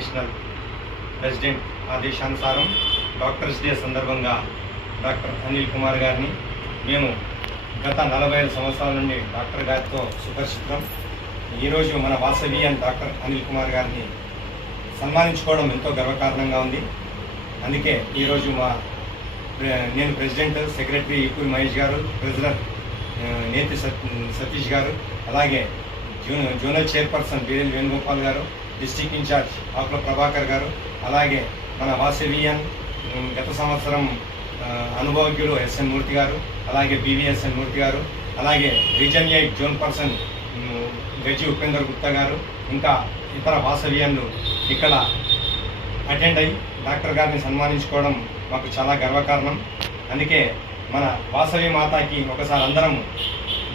National president ఆదేశానుసారం doctors day సందర్భంగా doctor Anil Kumar గారిని మేము గత నలభై ఐదు సంవత్సరాల నుండి డాక్టర్ గారితో సుపరిచితం ఈరోజు మన వాసవియన్ డాక్టర్ అనిల్ కుమార్ గారిని సన్మానించుకోవడం ఎంతో గర్వకారణంగా ఉంది. అందుకే ఈరోజు మా నేను ప్రెసిడెంట్ సెక్రటరీ ఇపూరి మహేష్ గారు ట్రెజరర్ నేతి సత్- సతీష్ గారు అలాగే జూ జోనల్ చైర్పర్సన్ బీరెల్ వేణుగోపాల్ గారు డిస్టిక్ ఇన్ఛార్జ్ ఆకుల ప్రభాకర్ గారు అలాగే మన వాసవియన్ గత సంవత్సరం అనుభవజ్ఞులు ఎస్ఎన్ మూర్తి గారు అలాగే B V S N Murthy గారు అలాగే region eight zone person Ghazi Upender Gupta గారు ఇంకా ఇతర వాసవియన్లు ఇక్కడ అటెండ్ అయ్యి డాక్టర్ గారిని సన్మానించుకోవడం మాకు చాలా గర్వకారణం. అందుకే మన వాసవి మాతాకి ఒకసారి అందరం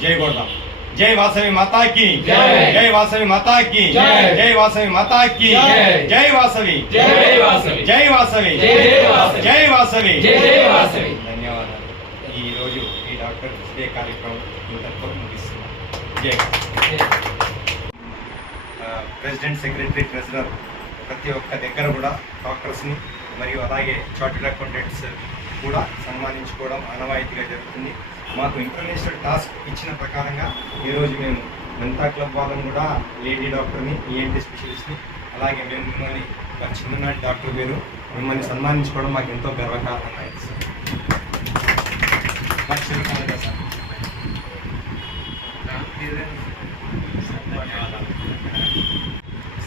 జయగొడదాం. జై వాసవి మాతాకి. జై. వాసవి మాతాకి. జై. వాసవి మాతాకి. జై. వాసవి. జై వాసవి. జై వాసవి. జై వాసవి. ధన్యవాదాలు. ఈ రోజు ఈ డాక్టర్ డే కార్యక్రమం ఇంతతో ముగిస్తున్నాం. జై. ప్రెసిడెంట్ సెక్రటరీ ట్రెజరర్ ప్రతి ఒక్క దగ్గర కూడా డాక్టర్స్ని మరియు అలాగే చార్టెడ్ అకౌంటెంట్స్ కూడా సన్మానించుకోవడం ఆనవాయితీగా జరుగుతుంది. మాకు ఇంటర్నేషనల్ టాస్క్ ఇచ్చిన ప్రకారంగా ఈరోజు మేము మెంతా క్లబ్ వాళ్ళని కూడా లేడీ డాక్టర్ని ఈఎన్టీ స్పెషలిస్ట్ని అలాగే మేము మిమ్మల్ని మా చిన్ననాటి డాక్టర్ పేరు మిమ్మల్ని సన్మానించుకోవడం మాకు ఎంతో గర్వకారణం అయింది సార్. మా చిన్ననాటి సార్.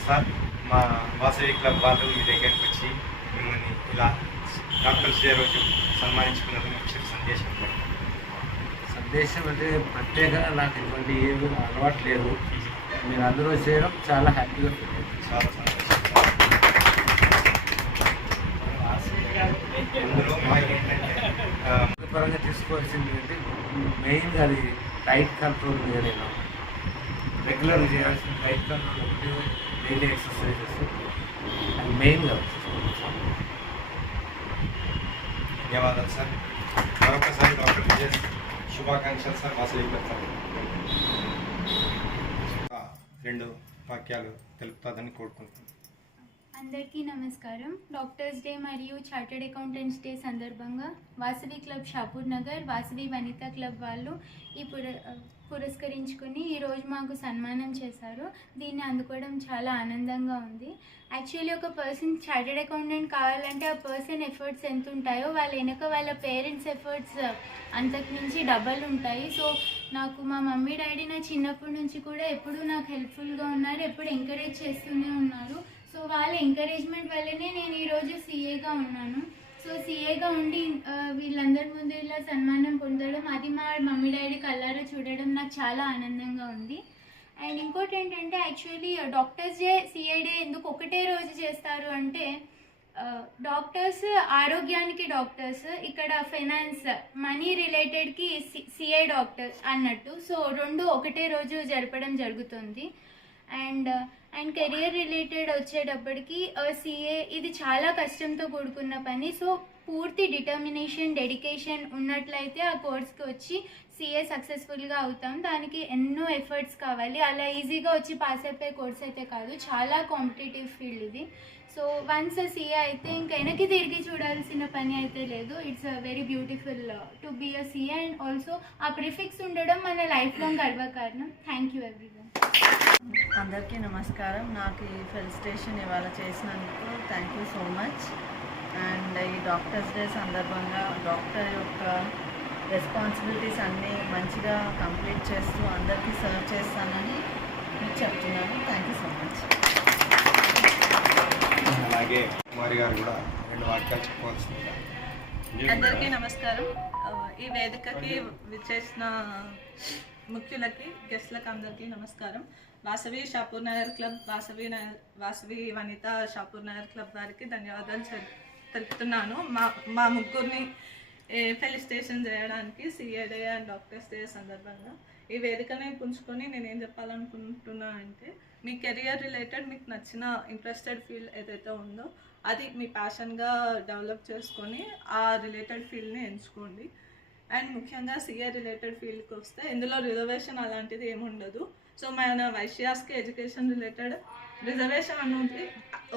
సార్ మా వాసవి క్లబ్ వాళ్ళు మీ దగ్గరికి వచ్చి మిమ్మల్ని ఇలా డాక్టర్స్ డే రోజు సన్మానించుకున్నందుకు మీకు సందేశం ఉద్దేశం అంటే ప్రత్యేకంగా నాకు ఇటువంటి ఏమి అలవాటు లేదు. మీరు అందరూ చేయడం చాలా హ్యాపీగా చాలా పరంగా తీసుకోవాల్సింది ఏంటి? మెయిన్గా అది డైట్ కంట్రోల్ మీద నేను. రెగ్యులర్ చేయాల్సిన డైట్ కంట్రోల్ ఒకటి డైలీ ఎక్సర్సైజెస్. అది మెయిన్గా ధన్యవాదాలు సార్. మరొకసారి డాక్టర్ విజయ్ శుభాకాంక్షలు సార్ వాసవి రెండు వాక్యాలు తెలుపుతుందని కోరుకుంటున్నాను. అందరికీ నమస్కారం. డాక్టర్స్ డే మరియు చార్టెడ్ అకౌంటెంట్స్ డే సందర్భంగా వాసవి క్లబ్ షాపూర్ నగర్ వాసవి వనిత క్లబ్ వాళ్ళు ఈ పుర పురస్కరించుకుని ఈరోజు మాకు సన్మానం చేశారు. దీన్ని అందుకోవడం చాలా ఆనందంగా ఉంది. యాక్చువల్లీ ఒక పర్సన్ చార్టెడ్ అకౌంటెంట్ కావాలంటే ఆ పర్సన్ ఎఫర్ట్స్ ఎంత ఉంటాయో వాళ్ళ వెనుక వాళ్ళ పేరెంట్స్ ఎఫర్ట్స్ అంతకు మించి డబల్ ఉంటాయి. సో నాకు మా మమ్మీ డాడీ నా చిన్నప్పటి నుంచి కూడా ఎప్పుడూ నాకు హెల్ప్ఫుల్గా ఉన్నారు ఎప్పుడు ఎంకరేజ్ చేస్తూనే ఉన్నారు. సో వాళ్ళ ఎంకరేజ్మెంట్ వల్లనే నేను ఈరోజు సీఏగా ఉన్నాను. సో సీఏగా ఉండి వీళ్ళందరి ముందు ఇలా సన్మానం పొందడం అది మా మమ్మీ డాడీ కళ్ళారా చూడడం నాకు చాలా ఆనందంగా ఉంది. అండ్ ఇంకోటి ఏంటంటే యాక్చువల్లీ డాక్టర్స్ డే సిఐ ఎందుకు ఒకటే రోజు చేస్తారు అంటే డాక్టర్స్ ఆరోగ్యానికి డాక్టర్స్ ఇక్కడ ఫైనాన్స్ మనీ రిలేటెడ్కి సిఐ డాక్టర్ అన్నట్టు. సో రెండు ఒకటే రోజు జరపడం జరుగుతుంది. అండ్ అండ్ కెరియర్ రిలేటెడ్ వచ్చేటప్పటికి సిఏ ఇది చాలా కష్టంతో కూడుకున్న పని. సో పూర్తి డిటర్మినేషన్ డెడికేషన్ ఉన్నట్లయితే ఆ కోర్స్కి వచ్చి సిఏ సక్సెస్ఫుల్గా అవుతాం. దానికి ఎన్నో ఎఫర్ట్స్ కావాలి. అలా ఈజీగా వచ్చి పాస్ అయిపోయే కోర్స్ అయితే కాదు. చాలా కాంపిటేటివ్ ఫీల్డ్ ఇది. సో వన్స్ సీఏ అయితే ఇంక వెనక్కి తిరిగి చూడాల్సిన పని అయితే లేదు. It's a very beautiful to be a CA and also ఆ ప్రిఫిక్స్ ఉండడం మన లైఫ్ లాంగ్ గర్వకారణం. థ్యాంక్ యూ ఎవ్రీవన్ అందరికీ నమస్కారం. నాకు ఈ ఫెలిసిటేషన్ ఇవాళ చేసినందుకు thank you so much and ఈ డాక్టర్స్ డే సందర్భంగా డాక్టర్ యొక్క రెస్పాన్సిబిలిటీస్ అన్నీ మంచిగా కంప్లీట్ చేస్తూ అందరికీ సర్వ్ చేస్తానని మీకు చెప్తున్నాను. థ్యాంక్ యూ సో మచ్ అలాగే కుమారి గారు కూడా రెండు వాక్యాలు చెప్పవలసిందిగా. అందరికీ నమస్కారం. ఈ వేదికకి విచ్చేసిన ముఖ్యులకి గెస్ట్లకు అందరికీ నమస్కారం. వాసవి షాపూర్ నగర్ క్లబ్ వాసవి నగర్ వాసవి వనిత షాపూర్ నగర్ క్లబ్ వారికి ధన్యవాదాలు తెలుపుతున్నాను. మా మా ముగ్గురిని ఫెలిస్టేషన్ చేయడానికి సిఏడే అండ్ డాక్టర్స్ డే సందర్భంగా ఈ వేదికని పుంజుకొని నేను ఏం చెప్పాలనుకుంటున్నా అంటే మీ కెరియర్ రిలేటెడ్ మీకు నచ్చిన ఇంట్రెస్టెడ్ ఫీల్డ్ ఏదైతే ఉందో అది మీ ప్యాషన్గా డెవలప్ చేసుకొని ఆ రిలేటెడ్ ఫీల్డ్ని ఎంచుకోండి. అండ్ ముఖ్యంగా సిఏ రిలేటెడ్ ఫీల్డ్కి వస్తే ఇందులో రిజర్వేషన్ అలాంటిది ఏమి ఉండదు. సో మన వైశ్యాస్కి ఎడ్యుకేషన్ రిలేటెడ్ రిజర్వేషన్ అనేది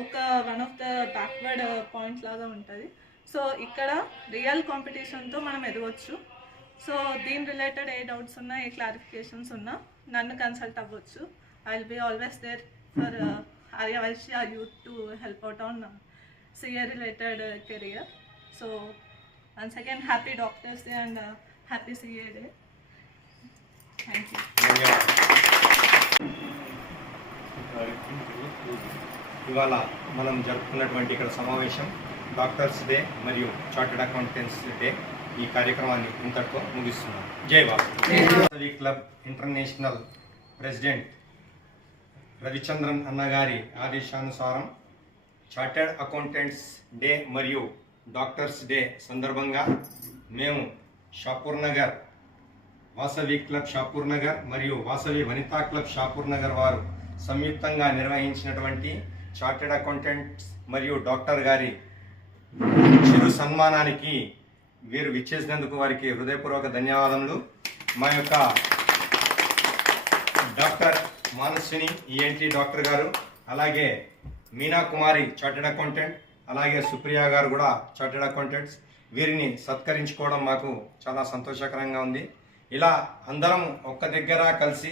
ఒక one of the backward point లాగా ఉంటుంది. సో ఇక్కడ రియల్ కాంపిటీషన్తో మనం ఎదగవచ్చు సో దీని రిలేటెడ్ ఏ డౌట్స్ ఉన్నా ఏ క్లారిఫికేషన్స్ ఉన్నా నన్ను కన్సల్ట్ అవ్వచ్చు. I will be always there for Aryavaishya youth to help out on CA related career. So once again happy doctors day and happy CA day thank you ఇవాళ మనం జరుపుకున్నటువంటి ఇక్కడ సమావేశం డాక్టర్స్ డే మరియు chartered accountants day ఈ కార్యక్రమాన్ని ఇంతటితో ముగిస్తున్నాం. జై Babu. Club international president Ravichandran అన్నగారి ఆదేశానుసారం చార్టెడ్ అకౌంటెంట్స్ డే మరియు డాక్టర్స్ డే సందర్భంగా మేము షాపూర్ నగర్ వాసవి క్లబ్ షాపూర్ నగర్ మరియు వాసవి వనితా క్లబ్ షాపూర్ నగర్ వారు సంయుక్తంగా నిర్వహించినటువంటి చార్టెడ్ అకౌంటెంట్స్ మరియు డాక్టర్ గారి చిరు సన్మానానికి వీరు విచ్చేసినందుకు వారికి హృదయపూర్వక ధన్యవాదములు. మా యొక్క డాక్టర్ మానస్విని ఈఎన్టీ డాక్టర్ గారు అలాగే మీనా కుమారి చార్టెడ్ అకౌంటెంట్ అలాగే సుప్రియ గారు కూడా చార్టెడ్ అకౌంటెంట్స్. వీరిని సత్కరించుకోవడం మాకు చాలా సంతోషకరంగా ఉంది. ఇలా అందరం ఒక్క దగ్గర కలిసి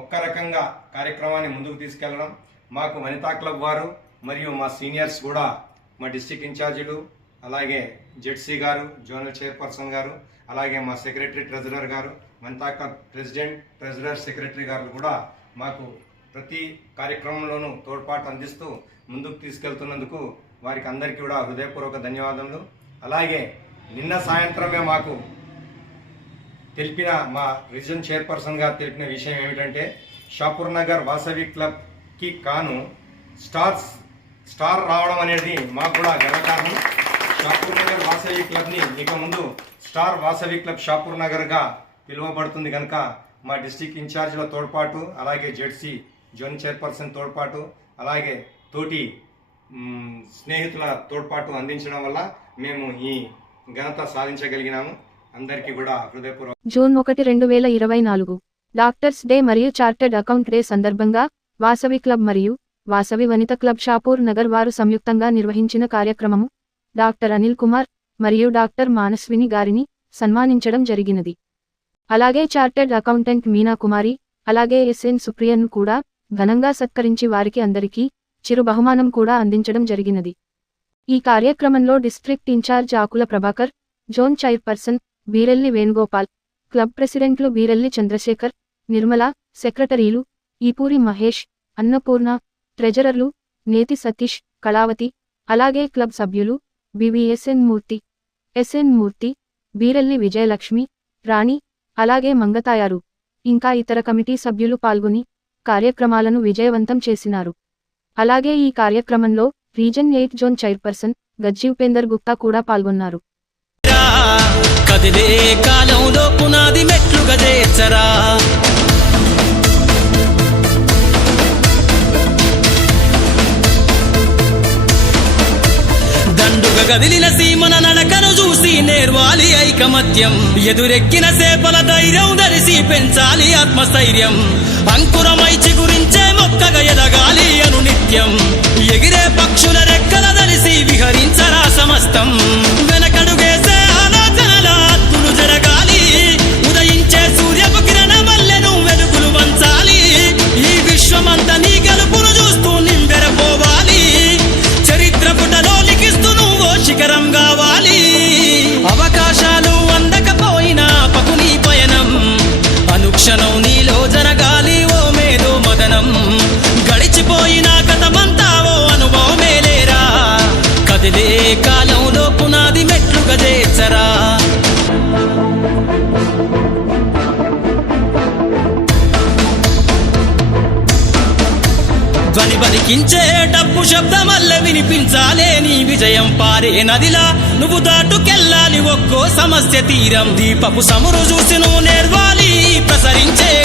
ఒక్క రకంగా కార్యక్రమాన్ని ముందుకు తీసుకెళ్ళడం మాకు వనితా క్లబ్ వారు మరియు మా సీనియర్స్ కూడా మా డిస్టిక్ ఇన్ఛార్జీలు అలాగే జెడ్సీ గారు జోనల్ చైర్పర్సన్ గారు అలాగే మా secretary treasurer garu Vanitha club president treasurer secretary garu కూడా మాకు ప్రతి కార్యక్రమంలోనూ తోడ్పాటు అందిస్తూ ముందుకు తీసుకెళ్తున్నందుకు వారికి అందరికీ కూడా హృదయపూర్వక ధన్యవాదములు. అలాగే నిన్న సాయంత్రమే మాకు తెలిపిన మా రీజన్ చైర్పర్సన్ గారు తెలిపిన విషయం ఏమిటంటే షాపూర్ నగర్ వాసవి క్లబ్కి కాను స్టార్స్ స్టార్ రావడం అనేది మాకు కూడా గర్వకారణం. షాపూర్ నగర్ వాసవి క్లబ్ని ఇక ముందు స్టార్ వాసవి క్లబ్ షాపూర్ నగర్గా పిలువబడుతుంది కనుక మా డిస్టిక్ ఇన్ఛార్జ్ల తోడ్పాటు అలాగే జెడ్సీ జోన్ చైర్పర్సన్ తోడ్పాటు అలాగే తోటి స్నేహితుల తోడ్పాటు అందించడం వల్ల మేము ఈ ఘనత సాధించగలిగినాము. అందరికీ కూడా హృదయపూర్వక జూన్ ఒకటి రెండు వేల ఇరవై నాలుగు. డాక్టర్స్ డే మరియు చార్టెడ్ అకౌంట్ డే సందర్భంగా వాసవి క్లబ్ మరియు వాసవి వనిత క్లబ్ షాపూర్ నగర్ వారు సంయుక్తంగా నిర్వహించిన కార్యక్రమము డాక్టర్ అనిల్ కుమార్ మరియు డాక్టర్ మానస్విని గారిని సన్మానించడం జరిగినది. అలాగే చార్టెడ్ అకౌంటెంట్ మీనా కుమారి అలాగే ఎస్ఎన్ సుప్రియన్ కూడా ఘనంగా సత్కరించి వారికి అందరికీ చిరు బహుమానం కూడా అందించడం జరిగినది. ఈ కార్యక్రమంలో district incharge Akula Prabhakar zone chairperson Beerelli Venugopal club ప్రెసిడెంట్లు బీరెల్లి చంద్రశేఖర్ నిర్మల సెక్రటరీలు ఈపూరి మహేష్ అన్నపూర్ణ ట్రెజరర్లు నేతి సతీష్ కళావతి అలాగే క్లబ్ సభ్యులు B V S N Murthy S N Murthy Beerelli Vijayalakshmi Rani అలాగే మంగతాయారు. ఇంకా ఇతర కమిటీ సభ్యులు పాల్గొని కార్యక్రమాలను విజయవంతం చేసినారు. అలాగే ఈ కార్యక్రమంలో రీజన్ ఎయిట్ జోన్ చైర్పర్సన్ గజ్జీవ్పేందర్ గుప్తా కూడా పాల్గొన్నారు. కదిలే కాలంలో పునాది మెట్లుగా దండుగ గదిలిన సీమన నడకను చూసి నేర్వాలి ఐకమత్యం. ఎదురెక్కిన సేపల ధైర్యం ధరిసి పెంచాలి ఆత్మస్థైర్యం. అంకురమై చిగురించే మొక్కగా ఎదగాలి అను ధ్వని డప్పు శబ్దమల్ల వినిపించాలే నీ విజయం పారే నదిలా. నువ్వు దాటుకెళ్ళాలి ఒక్కో సమస్య తీరం. దీపపు సమురు చూసి నువ్వు నేర్వాలి. ప్రసరించే